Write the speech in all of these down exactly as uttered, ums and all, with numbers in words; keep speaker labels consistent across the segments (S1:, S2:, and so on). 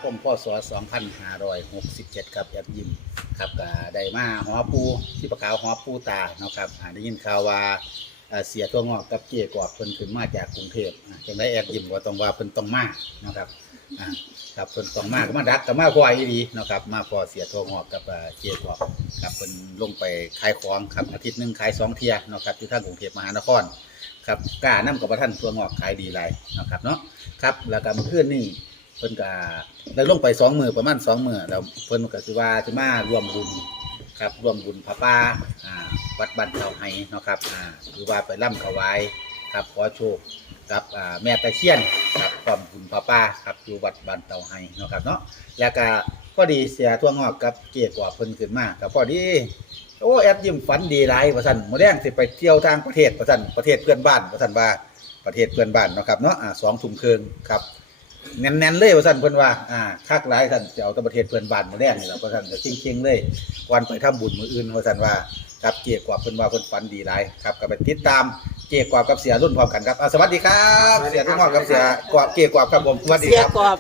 S1: คมพ.ศ. สองพันห้าร้อยหกสิบเจ็ดครับแอดยิมครับก็ได้มาหอปูที่ประขาวหอปูตาเนาะครับได้ยินข่าวว่าเสียตัวงอกกับเกียกอบเพิ่นขึ้นมาจากกรุงเทพจังได้แอดยิมว่าต้องว่าเพิ่นต้องมานะครับครับเพิ่นต้องมาก็มาดักก็มาพออีดีเนาะครับมาพอเสียตัวงอกกับเกียกอบครับเพิ่นลงไปขายของครับอาทิตย์นึงขายสองเที่ยเนาะครับอยู่ทางกรุงเทพมหานครครับกล้านำกับท่านตัวงอกขายดีหลายเนาะครับเนาะครับแล้วก็เมื่อคืนนี้เพิ่นก็ได้ลงไปสองมื้อประมาณสองมื้อแล้วเพิ่นก็สิว่าสิมารวมบุญครับรวมบุญพระป่าอ่าวัดบ้านเฒ่าไห้เนาะครับอ่าคือว่าไปร่ำถวายครับขอโชคกับอ่าแม่ตะเคียนครับความบุญพระป่าครับอยู่วัดบ้านเฒ่าไห้เนาะครับเนาะแล้วก็พอดีเสียทั่วงอกกับเกียกว่าเพิ่นขึ้นมาก็พอดีโอ้แอดยิ้มฝันดีหลายว่าซั่นมื้อแลงสิไปเที่ยวทางประเทศว่าซั่นประเทศเพื่อนบ้านว่าซั่นว่าประเทศเพื่อนบ้านเนาะครับเนาะอ่าสองทุ่มครึ่งครับแน่นๆเลยว่าซั่นเพิ่นว่าอ่าคักหลายซั่นสิเอาแต่ประเทศเพื่อนบ้านมื้อแลงนี่ล่ะว่าซั่นก็จริงๆเลยวันไปทำบุญมื้ออื่นว่าซั่นว่าครับเกียกว่าเพิ่นว่าเพิ่นฝันดีหลายครับก็ไปติดตามเกียกว่ากับเสียรุ่นพร้อมกันครับอ่าสวัสดีครับเสียทุกคนกับเสียกว่าเกียกว่าครับผมสวัสดีครับ
S2: เสียกรอบ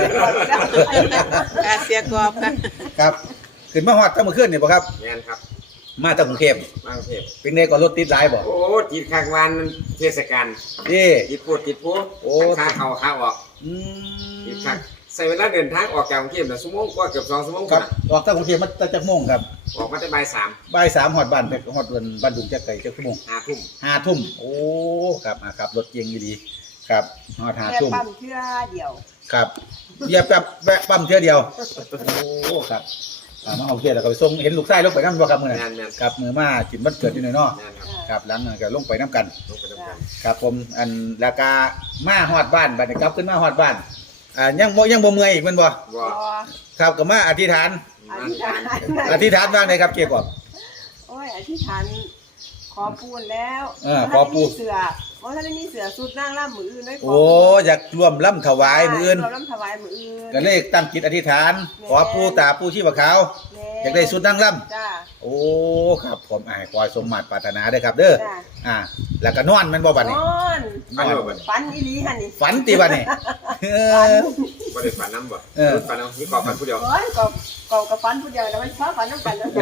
S2: ค่ะเสียกรอบค่ะ
S1: ครับขึ้นมาฮอดตั้งมื้อคืนนี่บ่ครับ
S3: แม่นครับ
S1: มาจากกรุงเทพ
S3: มากรุงเทพ
S1: เป็นไงก็รถติดหลายบ่
S3: โอ้ติดข้างวันเทศกาล
S1: นี่
S3: ติดพูดติดพูด
S1: โอ้
S3: ข้าเข้าข้าออก
S1: อืม
S3: ติดข้างใส่เวลาเดินทางออกจากกรุงเทพน่ะชั่วโมงกว่าเกือบสองชั่วโมง
S1: ครับ
S3: น่ะ
S1: ออกจากกรุงเทพมาตั้งแต่โมงครับ
S3: ออกมาได้บ่ายสาม
S1: บ่ายสามฮอดบ้านไปฮอดบ้านดุงจักไก่จักชั่วโมง
S3: ห้าทุ่ม
S1: ห้าทุ่มโอ้ครับอ่าครับรถเก่งดีๆครับฮอดห้า
S2: แค่
S1: ทุ่ม
S2: ปั๊มเพื่อเดียว
S1: ครับเหยียบแบบแวะปั๊มเทื่อเดียวโอ้ครับอ่ามาเอาเทื่อแล้วก็ไปส่งเห็นลูกชายลงไปนำบ่ครับมื้อนั้น
S3: แม่นแม่น
S1: ครับมื้อมากินวันเกิดอยู่หน่อยเนาะ
S3: แม่นครับ
S1: ครับหลังนั้นก็ลงไปนํกัน
S3: ลงไปทำกัน
S1: ครับผมอันราคามาฮอดบ้านบัดนี้กลับขึ้นมาฮอดบ้านอ่ายังบ่ยังบ่เมื่อยอีกแม่นบ่
S3: ว่า
S2: พอ
S1: ครับก็มาอธิษฐาน
S2: อธิษฐาน
S1: อธิษฐานว่าไงครับเกี่ยวกับ
S2: โอ้ยอธิษฐานขอปูนแล้ว
S1: เออขอปูน
S2: เสือเพราะถ้าไม่มีเสือสุดนั่งล่ำมืออื่นด้วยข
S1: โอ้อยากร่วมล่ำถวายมื้ออื่น
S2: เราล่ำถวายมืออื่น
S1: ก็เลยตั้งจิตอธิษฐาน ขอปู่ตาปู่ชีพขาว
S2: แม่
S1: อยากได้สุดนั่งล่
S2: จ้า
S1: ำโอ้ครับผมอ่าขอให้สมมาตรปรารถนาเด้อครับ เด้อ
S2: จ้า
S1: อ่า แล้วก็นอนแมันบ่บัด
S2: น
S1: นี้
S2: อน
S3: ฝันบ่บัด
S2: ฝันอีหลีหันนี่
S1: ฝันติบัดนี้เออ
S3: บ่ได้ฝันน้ำบ่
S1: เออ
S3: ฝันน้ำมีกรอบฝันผู้เดียว
S2: โอ้ยก็ก็ก็ฝันผู้เดียวแล้วมันชอบฝันน้ำกันแล้ว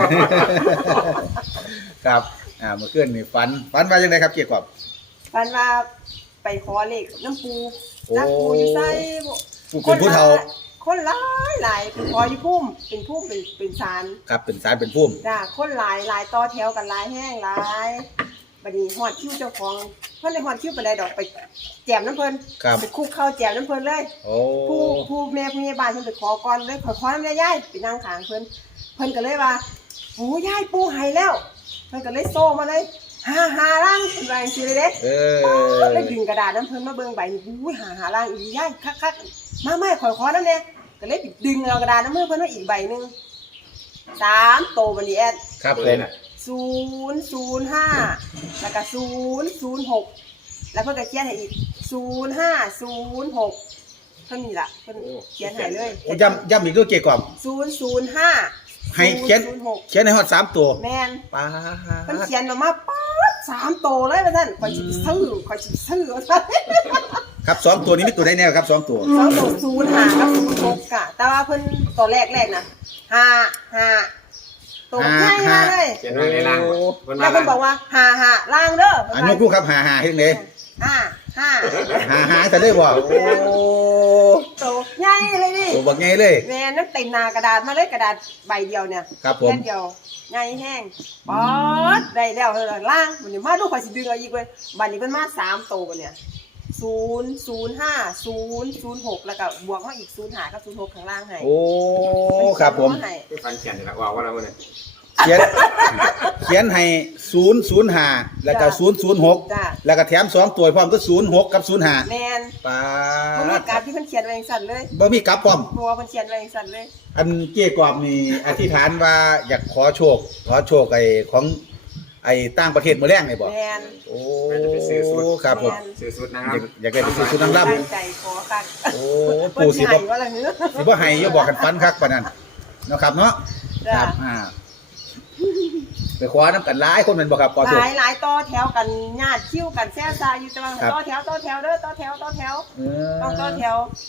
S1: ครับอ่าเมื่อคืนนี่ฝันฝันว่าจังไดครับเกี่ยวกับ
S2: ฝันว่าไปขอเลขน้ำปู
S1: โอ้
S2: น้ำปูอยู่ไสบ่
S1: ผู้เป็นผู้เฒ่า
S2: คนหลายหลายเป็นพออยู่พุ่มเป็นพุ่มเป็นเป็นสาร
S1: ครับเป็นสารเป็นพุ่ม
S2: จ้าคนหลายหลายต่อแถวกันหลายแห้งหลายบัดนี้ฮอดคิวเจ้าของเพิ่นได้ฮอดคิวปานใดดอกไปแจมน้ำเพิ่น
S1: ครับ
S2: ไปคุกเข้าแจมน้ำเพิ่นเลย
S1: โอ้
S2: ผู้ผู้แม่ผู้ใหญ่บ้านเพิ่นไปขอก่อนเลยขอขอน้ำยายไปนั่งข้างเพิ่นเพิ่นก็เลยว่าโอ้ยายปู่ให้แล้วเพิ่นก็เลยโซ่มาเลยหาหาล่างเพิ่นว่าจังซี่เลยเด้
S1: เออ
S2: เลยดึงกระดาษน้ำเพิ่นมาเบิ่งใบนี่อุ้ยหาหาล่างอีหลียายคักๆมาไม่ขอขอน้ำแน่ก็เลยดึงเอากระดาษน้ำมือเพิ่นมาอีกใบหนึงสามโตบัดนี้แอด
S1: ครับ
S3: ตัว
S1: ผ
S3: นี้
S1: ม
S3: น่ะ
S2: ศูนย์ศูนย์ห้าแล้วก็ศูนย์ศูนย์หกแล้วเพิ่นก็เขียนให้อีกศูนย์ห้าศูนย์หกเท่านี้ล่ะเพิ่นเขียนให้เลย
S1: โอ้ย้ำย้ำอีกด้วยเกี่ยวกับ
S2: ศูนย์ศูนย์ห้า
S1: ให้เขียน
S2: ศูนย์หก
S1: เขียนในฮอดสามตัว
S2: แม่น
S1: ป้า
S2: เพิ่น
S1: ด
S2: เขียนออกมาป๊าดสามโตเลยว่าซั่นข่อยสิไปซื้อข่อยสิไปซื้อว่าซั่น
S1: ครับสองตัวนี้มีตัวใดแน่ครับสองตัว
S2: สองโตศูนย์ห้ากับศูนย์หกกะแต่ว่าเพิ่นตัวแรกแรกน่ะห้าห้าโตใหญ่มาเลย
S3: เขียนไว้ในล่างบ่เพิ่น
S2: แล้
S3: มาว
S2: เพิ่นบอกว่าห้าห้าล่างเด้อ
S1: อันนกลูกครับหาหาเฮ็ดไง
S2: ห้าห้า
S1: หาหาจะได้บ่โอ้
S2: โตใหญ่เลยดิ
S1: ตัวบักใหญ่เลย
S2: แม่นั่นเต็มหนากระดาษมาเลยกระดาษใบเดียวเนี่ย
S1: ครับผม
S2: แค่เดียวใหญ่แห้งป๊อดได้แล้วเออล่างมันนี่มาดูข่อยสิดึงเอาอีกเว้ยบัดนี้เพิ่นมาสามโตกันเนี่ยศูนย์ศูนย์ห้าศูนย์ศูนย์หกแล้วก็บวกมาอีกศูนย์ห้ากับศูนย์หกข้างล่างให้
S1: โอ้ครับผม
S2: เพิ่นเขียนาให้
S3: ที่ฝันเขียนนี่ล่ะว่าว่าแล้วมื้อนี้
S1: เขียนเขียนให้ศูนย์ศูนย์ห้าแล้วก็ศูนย์ศูนย์หก
S2: จ้ะ
S1: แล้วก็แถมสองตัวพร้อมก็ศูนย์หกกับศูนย์ห้า
S2: แม่น
S1: ป้า
S2: บ่มี
S1: ด
S2: การที่เพิ่นเขียนไว้จังซั่นเลย
S1: บ่มีกลับพร้อม
S2: เพราะว่าเพิ่นเขียนไว้จังซั่นเลย
S1: อันเกี่ยกรอบนี่อธิษฐานว่าอยากขอโชค ขอโชคไอ้ของไอ้ต่างประเทศมื้อแรงนี่บ่
S2: แม่น
S1: โอ้
S3: จะไปซื้อสูตร
S1: ครับผม
S3: ซื้อสูตรนะค
S1: อ
S3: รับ
S1: ยากอยากได้ไปซื้อชุดน้ำ
S2: ตั้
S1: ล่ำ
S2: งใจขอคัก
S1: โอ้
S2: เพิ่น
S1: ปู่
S2: สิ
S1: สิ
S2: ให้
S1: บ่
S2: ว่าล่ะหือ
S1: สิบ่ให้อย่าบอกกันฟันคักปานนั้นเนาะครับเนาะค
S2: จ้ะ
S1: รับอ่าไปขอน้ำกันหลายคนแม่นบ่ครับขอ
S2: ห
S1: โทษ
S2: ลายหลายต่อแถวกันญาติคิวกันแซ่ซาอยู่แต่ว่า
S1: ครับ
S2: ต่อแถวต่อแถวเด้อต่อแถวต่อแถว
S1: เอ
S2: ต้องต่อ
S1: อ
S2: แถวไป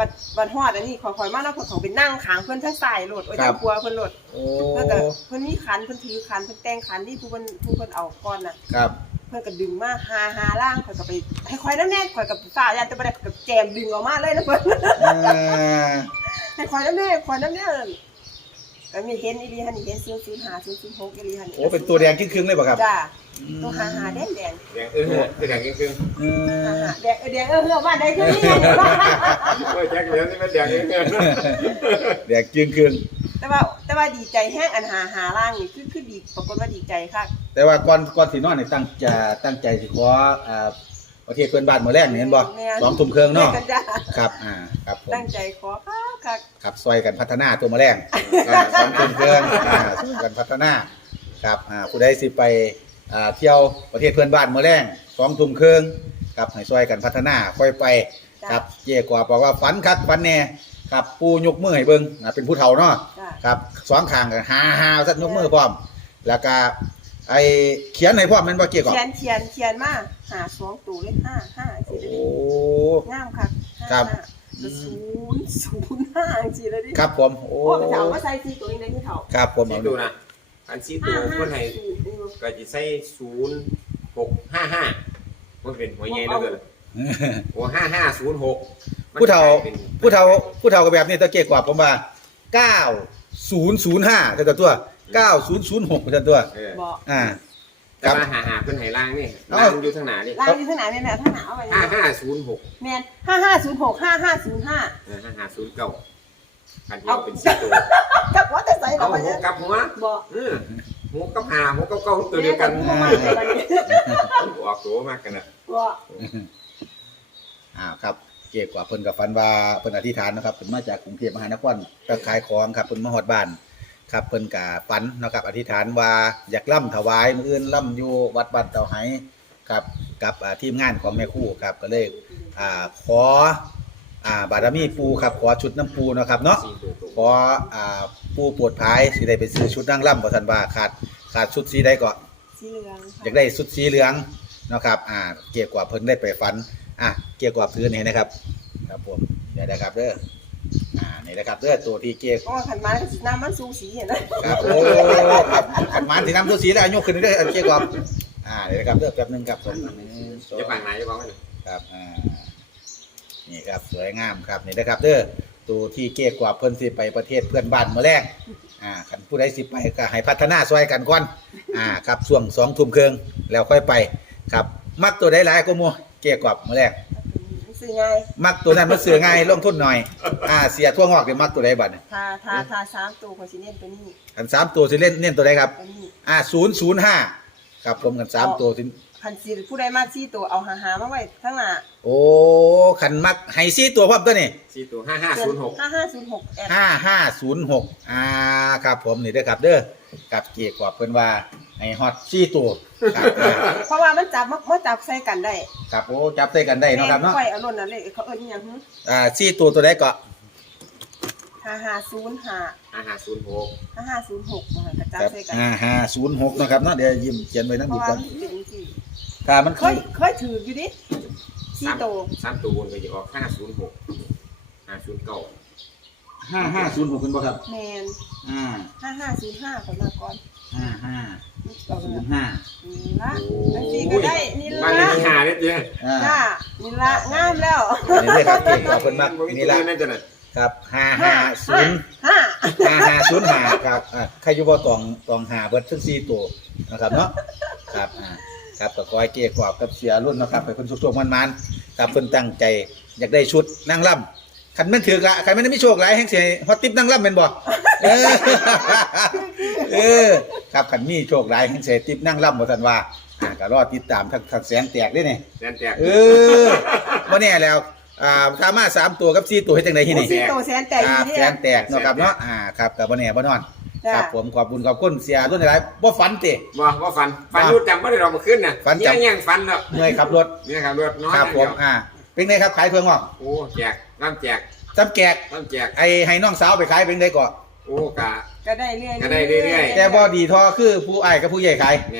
S2: บัดบัดฮอดอันนี้ขอคอยมาแล้วเพิ่นเขาไปนั่งขางเพิ่นทั้งสายโหลดโอ้ย
S1: ครั
S2: ทั้
S1: บ
S2: งครัวเพิ่นโหลด
S1: โอ้
S2: เพิ่นก็เพิ่นมีขันเพิ่นถือขันเพิ่นแต่งขันที่ผู้เพิ่นผู้เพิ่นเอาก่อนน่ะ
S1: ครับ
S2: เพิ่นก็ดึงมาหาหาล่างข่อยก็ไปให้ข่อยนำแน่ข่อยกับฟ้ายันแต่บ่ได้กับแจมดึงออกมาเลยนะเพิ่น
S1: เอ่อ
S2: ให้ข่อยนำแน่ข่อยนำแน่ก็มีเห็นอีหลีหั่นนี่เห็นศูนย์ ศูนย์ ห้า ศูนย์ ศูนย์ หกอีหลีหั่น
S1: โอ้เป็นตัวแดงครึ่งๆเลยป่ะครับ
S2: จ้าตัวหาหาแดงแดง
S3: แดงเออคือแดงครึ่ง
S1: เอ
S2: หา
S1: อ
S2: หาแดงเออแดงเออเฮือบ้านใดคือนี่
S3: ๆโอ้ยแจ็คเหลือนี่มันแดงครึ่ง
S1: แดงครึ่ง
S2: แต่ว่าแต่ว่าดีใจแห้งอันหาหาล่างนี่คือคือดีปรากฏว่าดีใจค่ะ
S1: ๆแต่ว่าก่อนก่อนสินอนนี่ตั้งจะตั้งใจสิขออ่าประเทศเพื่อนบ้านมื้อแรกนี่เห็นบ่สองทุ่มครึ่งเนาะ
S2: แม่จ้
S1: ครับอ่าครับผม
S2: ตั้งใจขอค่ะค่ะ
S1: ครับซอยกันพัฒนาตัวแมลงอ่าสองคนเกินอ่าซอยกันพัฒนาครับอ่าผู้ใดสิไปอ่าเที่ยวประเทศเพื่อนบ้านเมื่อแรงสองทุ่มครึ่งครับให้ซอยกันพัฒนาค่อยไปครับเจ๊กว่าบอกว่าฝันคักฝันแน่ครับปูยกมือให้เบิ่งอ่าเป็นผู้เฒ่าเนาะ
S2: จ้า
S1: ครับสองข้างก็หาหาสักยกมือพร้อม แล้วก็ไอเขียนให้พร้อมแม่นบ่เจ๊ก่อน
S2: เขียนเขียนเขียนมาหาสองตัวเลขห้าห้าสิ
S1: โอ้
S2: เลยงามค่ะห้า
S1: ครับ
S2: ห้าศูนย์ศูนย์ห้าสิเลยดิ
S1: ครับผมโอ้
S2: โอ้กระเถามาใส่สี่ตัวนี้ในที่เถา
S1: ครับผม
S3: สี
S1: เอา
S3: ตัวนะอันสีตัวเพื่อนให้ก็จะใส่ศูนย์หกห้าห้ามันเป็นหัวใหญ่แล้วเกินหัวห้าห้าศูนย์หก
S1: ผู้เฒ่าผู้เฒ่าผู้เฒ่าก็แบบนี้ตะเกียกกว่าผมว่าเก้าศูนย์ศูนย์ห้าเท่ากับตัวเก้าศูนย์ศูนย์หกเท่าตัว
S3: เออ
S2: บอก
S1: อ่า
S3: แต่มาหาหาเพื่อนให้ล่างนี่
S1: เอ้า
S3: ล่างอยู่ทางหนานี่
S2: ล่างอยู่ที่ไหนแม่แม่ที่ไหนเอาไป
S3: ห้าห้าศูนย์หก
S2: แมนห้าห้าศูนย์หกห้าห้าศูนย์ห้า
S3: ห้าห้าศูนย์เก้าคันเดียวเป็นสีตัว
S2: กับว่าแต่ใส่
S3: เอา
S2: เราไป
S3: หัว
S2: เนี่ย
S3: กับหัว
S2: บอก
S3: เออหัวกับหาหัวกับเก้าตัวเดียวกัน
S2: แม่มาเลยวันนี้
S3: ออกตัวมากกันนะ
S2: บอก
S1: อ่าครับเกี่ยวกับเพิ่นกับฟันว่าเพิ่นอธิษฐานนะครับเพิ่นมาจากกรุงเทพมหานครไปขายของครับเพิ่นมาฮอดบ้านครับเพิ่นก็ฝันนะครับอธิษฐานว่าอยากล่ำถวายมื้ออื่นล่ำอยู่วัดบ้านเตาไหครับกับอ่าทีมงานของแม่ครู่ครับก็เลยอ่าขออ่าบารมีปูครับขอชุดน้ำปูเนาะครับเนาะ
S3: สี่ตัวตรง
S1: ขออ่าปูโปวดภายสิได้ไปซื้อชุดนางล่ำบ่ทันว่าขาดขาดชุดสีใดก็
S2: สีเหลือง
S1: อยากได้ชุดสีเหลืองเนาะครับ อ่า เกี่ยวกับเพิ่นได้ไปฝัน อ่ะ เกี่ยวกับพื้นนี่นะครับ ครับผมเดี๋ยวนะครับเด้อ อ่า นี่นะครับเด้อตัวที่เกี่ยว
S2: ก็ขันมาก็สีน้ำมันสูสีเห็นไหม
S1: ครับ โอ้ครับขันหมานสีน้ำตัวสีแล้วยกขึ้นเด้ออันเกี่ยวกับ อ่าเดี๋ยวนะครับเด้อแป๊บหนึงครับผมหนึ่งสอง
S3: จะปางไหนจะบอกไว้
S1: ครับ อ่า นี่ครับสวยงามครับนี่นะครับเด้อตัวที่เกี่ยวกับเพิ่นสิไปประเทศเพื่อนบ้านมื้อแรก อ่าคันผู้ใดสิไปก็ให้พัฒนาซอยกันก่อน อ่าครับช่วงสองทุ่มครึ่งแล้วค่อยไปครับมักตัวใดหลายก็มัวเกี่ยวกับมื้อแรก
S2: ซื้อไง
S1: มักตัวนั้นมันซื้อง่ายลงทุนหน่อยอ่าเสียทั่วงอกเดี๋ยวมักตัวใดบัดเนี่ย
S2: ทาทาทาสามตัวของชิเน่นตัวนี้
S1: กันสามตัวสิเล่นเน้นตัวใดครับ
S2: ตัวนี้
S1: อ่าศูนย์ศูนย์ห้าครับผมกันสามตัวสิ
S2: พันสีผู้ใดมาสี่ตัวเอาหาหามาไว้ข้างหน้า
S1: โอ้ขันมักให้สี่ตัวพร้อมตัวนี่
S3: สี่ตัวห้าห้าศูนย์หก
S2: ห้าห้าศูนย์หกแอด
S1: ห้าห้าศูนย์หกอ่าครับผมนี่เด้อครับเด้อกับเกี่ยวกับเพิ่นว่าให้ฮอตสี่ตัวครับอ่า
S2: เพราะว่ามันจับมันจับใส่กันได้
S1: ครับโอ้จับใส่กันได้เนาะครับเนาะ
S2: ไฟเอาล่นนั่นเลยเขาเอิ้นหยังหึ
S1: อ่าสี่ตัวตัวใดก็
S2: ห้าห้าศูนย์ห้า
S3: ห้าห้าศูนย์หก
S2: ห้าห้าศูนย์หกมันกระจับ
S1: ครับ
S2: ใส่กัน
S1: ห้าห้าศูนย์หกนะครับเนาะเดี๋ยวยิ้มเขียนไว้นั่ง
S2: เพ
S1: ดี
S2: ราะว่า
S1: ก่อน
S2: มันเป็นสิ
S1: ถ้ามัน
S2: เค
S1: ขึ้
S2: ย
S1: น
S2: เคยถืออยู่ดิสี่ตัว
S3: สามตัวบนก็จะออกห้าศูนย์หกห้าศูนย์เก้า
S1: ห้าห้าศูนย์หกคุณบ่ครับ
S2: แมน
S1: อ่า
S2: ห้าห้าศูนย์ห้าคนมาก่อน
S1: ห้าห้า
S2: ต่อ
S1: ศู
S2: กัน
S1: นย์ห้า
S2: นี่ละอันนี้ก็ได้นี่
S3: บ้านเล
S2: ละ
S3: ขที่ห้าเนี่ยเจ๊
S1: อ่า
S2: จ้านี่ละงามแล้ว
S1: นี่เลยครับเก่งกว่าเพิ่นมักนี่ละ
S3: นั่นจะน่ะ
S1: ครับห้าห้าศูนย์
S2: ห้า
S1: ห้าห้าศูนย์ห้าครับอ่าใครอยู่บ่ตองตองหาเบิดทั้งสี่ตัวนะครับเนาะครับอ่าครับก็ขอให้เก่งกว่ากับเสียรุ่นนะครับให้เพิ่นสุขๆมันๆครับเพิ่นตั้งใจอยากได้ชุดนางล่ำคันแม่นถือกะคันแม่นมีโชคหลายแห่งสิฮอตติปนางล่ำแม่นบ่เออ เออครับคันมีโชคหลายแห่งสิติปนางล่ำบ่ทันว่าอ่าก็รอติดตามทางทางแสนแตกเด้นี่
S3: แสนแตก
S1: เออบ่แน่แล้วอ่าถ้ามาสามตัวกับสี่ตัวเฮ็ดจังได๋ที่นี่
S2: สี่ตัวแสนแตก
S1: อ่า
S2: อยู่ที่
S1: แสนแตกเนาะครับเนาะอ่าครับก็บ่แน่บ่นอน
S2: จ้า
S1: ครับผมขอบคุณขอบคุณเสียรุ่นหลายบ่ฝันติ
S3: บ่ว่าฟันฟันรูดจำไม่ได้เรามาขึ้นน่ะ
S1: ฟันจำ
S3: เนี่ยยังฟันแล้ว
S1: เมื่อยขับรถ
S3: เนี่ยครับรถน้อย
S1: ครับผมอ่าเป็นไงครับขายเพิ่งออก
S3: โอ้แจกน้ำแจก
S1: จำแกก
S3: น้ำแจก
S1: ไอ้ให้น้องสาวไปขายเป็นไดก่อน
S3: โอ้กะ
S2: ก็ได้เรื่อยๆ
S3: ก็ได้เรื่อยๆ
S1: แต่บ่ดีทอคือผู้อ้ายกับผู้ใหญ่ขาย
S3: เนี่ย
S2: ค่ะ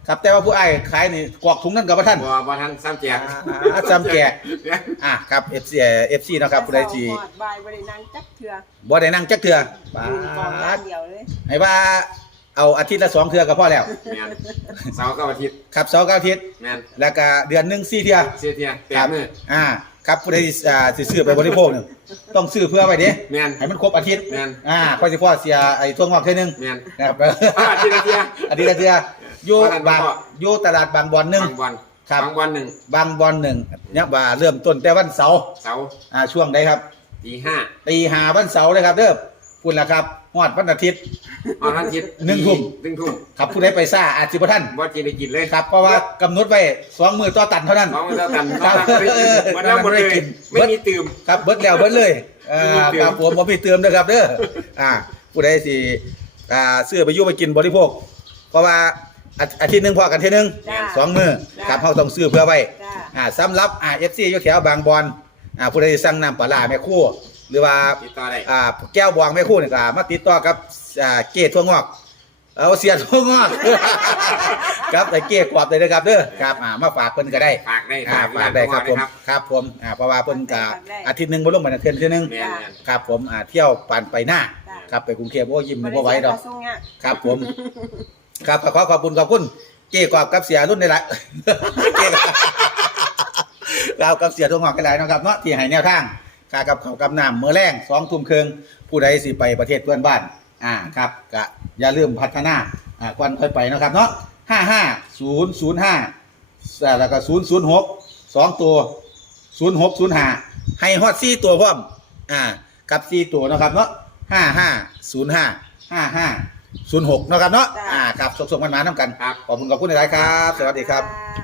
S1: ครับแต่ว่าผู้อ้ายขายนี่กวอกถุงนั่นกับว่าท่าน
S3: บ่บ่ทันซ้ำแจก
S1: อ่าซ้ำแจกอ่ะครับ เอฟ ซี เอฟ ซี เนาะครับผู้ใดที่
S2: ฮอดบ่ายบ่ได้นั่งจักเทื่อ
S1: บ่ได้นั่งจักเทื่อปา
S2: ยืนกองอย่าง
S1: ด
S2: เดียวเลย
S1: ให้ว่าเอาอาทิตย์ละสองเทื่อก็พอแล้ว
S3: แม่นเสาร์กับอาทิตย์
S1: ครับเสาร์กับอาทิตย์
S3: แม่น
S1: แล้วก็เดือนหนึงสี่เทื่อ
S3: เสียเทียแป
S1: ครั
S3: ด
S1: บ
S3: มื้อ
S1: อ่าครับผู้ใดอ่าสิซื้อไปบริโภคเนี่ยต้องซื้อเพื่อไว้เด้
S3: แม่น
S1: ให้มันครบอาทิตย์
S3: แม่น
S1: อ่าค่อยสิพอเสียไอ้ทั่วงอกเทื่อนึง
S3: แม่น
S1: นะครับ
S3: อาทิตย์ละเที่ย
S1: อาทิตย์ละเทื่ออยู่
S3: ว่าท่าน
S1: บาง
S3: พ่อ
S1: อยู่ตลาดบางบอนหนึง
S3: บางวัน
S1: ครับ
S3: บางวันหนึ่ง
S1: บางบอนหนึ่งเนี่ยว่าเริ่มต้นแต่วันเสาร์
S3: เสาร์
S1: อ่าช่วงใดครับ
S3: ตีห้า
S1: ตีหาวันเสาร์เลยครับเด้อพูดแล้วครับฮอดวันอาทิตย์
S3: เอาทันทิศ
S1: หนึ่งทุ่ม
S3: หนึ่งทุ่ม
S1: ครับผู้ใดไปซ่าอาจสิบ่ท่าน
S3: บ่กินได้กินเลย
S1: ครับเพราะว่ากำหนดไว้สองมือต่อตันเท่านั้น
S3: น้องมันเท่ากัน
S1: ครับ
S3: มันแล้วหมดเลย
S1: ไม่ได้กิน
S3: ไม่มีตื่ม
S1: ครับเบิดแล้วเบิดเลยอ่า
S3: ไม่มีเติม
S1: ครับผมบ่มีเติมเด้อครับเด้ออ่าผู้ใดสิอ่าซื้อไปอยู่ไปกินบริโภค เพราะว่าอาอาทิตย์หนึงพอกันเที่ยหนึง
S2: จ้า
S1: สองมื้อครับเฮาต้องซื้อเพื่อไว้
S2: จ้า
S1: อ่าสำหรับอ่า เอฟ ซี อยู่แถวบางบอนอ่าผู้ใดสั่งน้ำปลาร้าแม่ครัวหรือว่า
S3: ติดต่อได้
S1: อ่าแก้วบวงแม่ครัวนี่ก็มาติดต่อกับอ่าเกศทั่วงอกเอาเสียทั่วงอก ครับแต่เกศกวาดเลยนะครับเด้อครับอ่ามาฝากเพิ่นก็ได้
S3: ฝากได้
S1: อ่าฝากได้ครับผม
S3: ฝาก
S1: ครับผมอ่าเพราะว่าเพิ่นก็
S2: ฝากได้
S1: อาทิตย์หนึงบ่ลงไปนะเทื่อเทื่อนึง
S3: แม่น
S1: ครับผมอ่าเที่ยวปั่นไปหน้า
S2: จ้า
S1: ครับไปกรุงเทพโอ้ยิ้มบ่ไหวดอก
S2: บ่ได้เสียค่าส่งเนี่ย
S1: ครับผม ครับขอขอบคุณขอบคุณเจ๊กอบกับเสียรุ่นในหลาย เจ๊กอบเรากับเสียทั่วงอกกันหลายเนาะครับเนาะที่ให้แนวทางค่ากับเขาวกับน้ำมื้อแรงสองทุ่มครึ่งผู้ใดสิไปประเทศเพื่อนบ้านอ่าครับก็อย่าลืมพัฒนาอ่าควันค่อยไปเนาะครับเนาะห้าห้าศูนย์ศูนย์ห้าแล้วก็ศูนย์ศูนย์หกสองตัวศูนย์หกศูนย์ห้าให้ฮอดสี่ตัวพร้อมอ่ากับสี่ตัวเนาะครับเนาะห้าห้าศูนย์ห้าห้าห้าศูนย์หกเนาะครับเนาะ
S2: จ้ะ
S1: อ่าครับส่งๆมันมาน้ำกัน
S3: ครับ
S1: ขอบคุณขอบคุณหลายๆครับ สวัสดีครับ
S2: จ้า